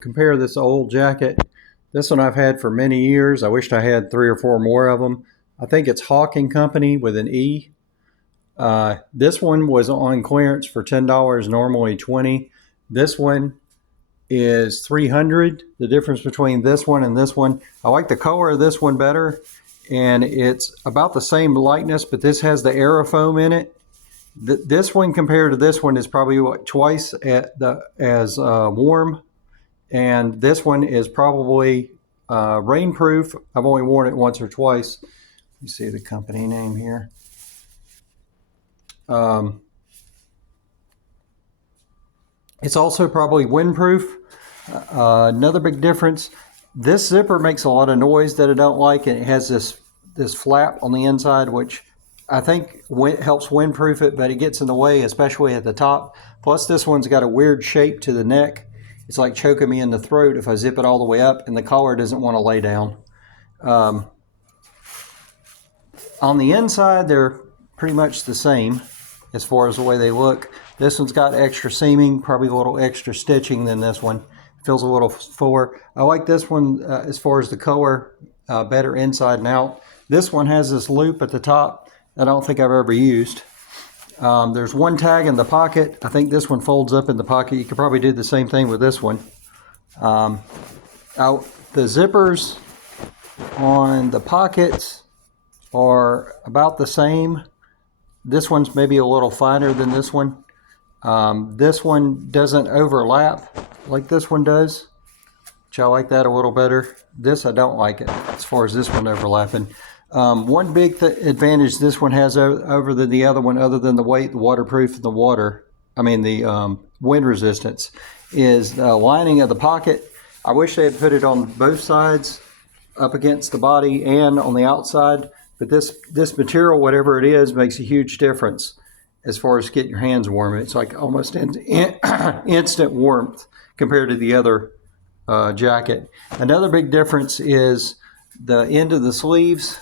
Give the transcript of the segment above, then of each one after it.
Compare this old jacket. This one I've had for many years. I wished I had 3 or 4 more of them. I think it's Hawk & Company with an E. This one was on clearance for $10, normally $20. This one is $300. The difference between this one and this one, I like the color of this one better, and it's about the same lightness, but this has the Aerofoam in it. This one compared to this one is probably twice as warm, and this one is probably rainproof. I've only worn it once or twice. You see the company name here. It's also probably windproof. Another big difference, this zipper makes a lot of noise that I don't like, and it has this flap on the inside, which I think helps windproof it, but it gets in the way, especially at the top. Plus, this one's got a weird shape to the neck. It's like choking me in the throat if I zip it all the way up, and the collar doesn't want to lay down. On the inside, they're pretty much the same as far as the way they look. This one's got extra seaming, probably a little extra stitching than this one. It feels a little fuller. I like this one as far as the color, better inside and out. This one has this loop at the top that I don't think I've ever used. There's one tag in the pocket. I think this one folds up in the pocket. You could probably do the same thing with this one. The zippers on the pockets are about the same. This one's maybe a little finer than this one. This one doesn't overlap like this one does, which I like that a little better. This, I don't like it as far as this one overlapping. One big advantage this one has over the other one, other than the weight, the waterproof, and the wind resistance, is the lining of the pocket. I wish they had put it on both sides, up against the body and on the outside. But this material, whatever it is, makes a huge difference as far as getting your hands warm. It's like almost instant warmth compared to the other jacket. Another big difference is the end of the sleeves.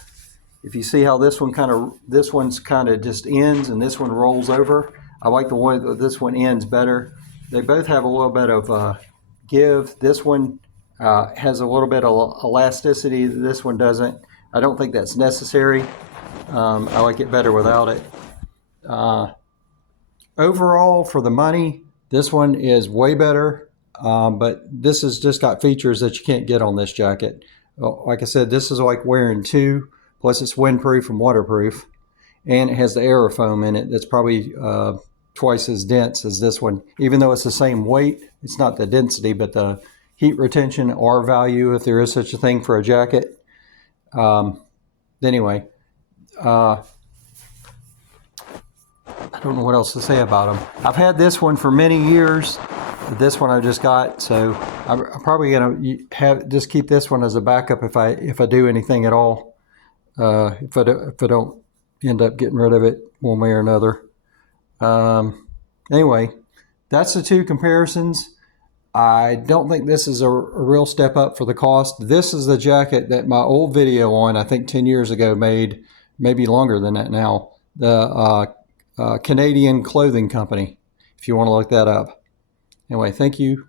If you see how this one's kind of just ends and this one rolls over. I like the one that this one ends better. They both have a little bit of give. This one has a little bit of elasticity. This one doesn't. I don't think that's necessary. I like it better without it. Overall, for the money, this one is way better, but this has just got features that you can't get on this jacket. Like I said, this is like wearing 2, plus it's windproof and waterproof, and it has the Aerofoam in it that's probably twice as dense as this one. Even though it's the same weight, it's not the density, but the heat retention, R value, if there is such a thing for a jacket. Anyway, I don't know what else to say about them. I've had this one for many years. This one I just got, so I'm probably gonna just keep this one as a backup if I do anything at all. If I don't end up getting rid of it one way or another. Anyway, that's the 2 comparisons. I don't think this is a real step up for the cost. This is the jacket that my old video on, I think 10 years ago, made, maybe longer than that now. The Canadian clothing company, if you want to look that up. Anyway, thank you.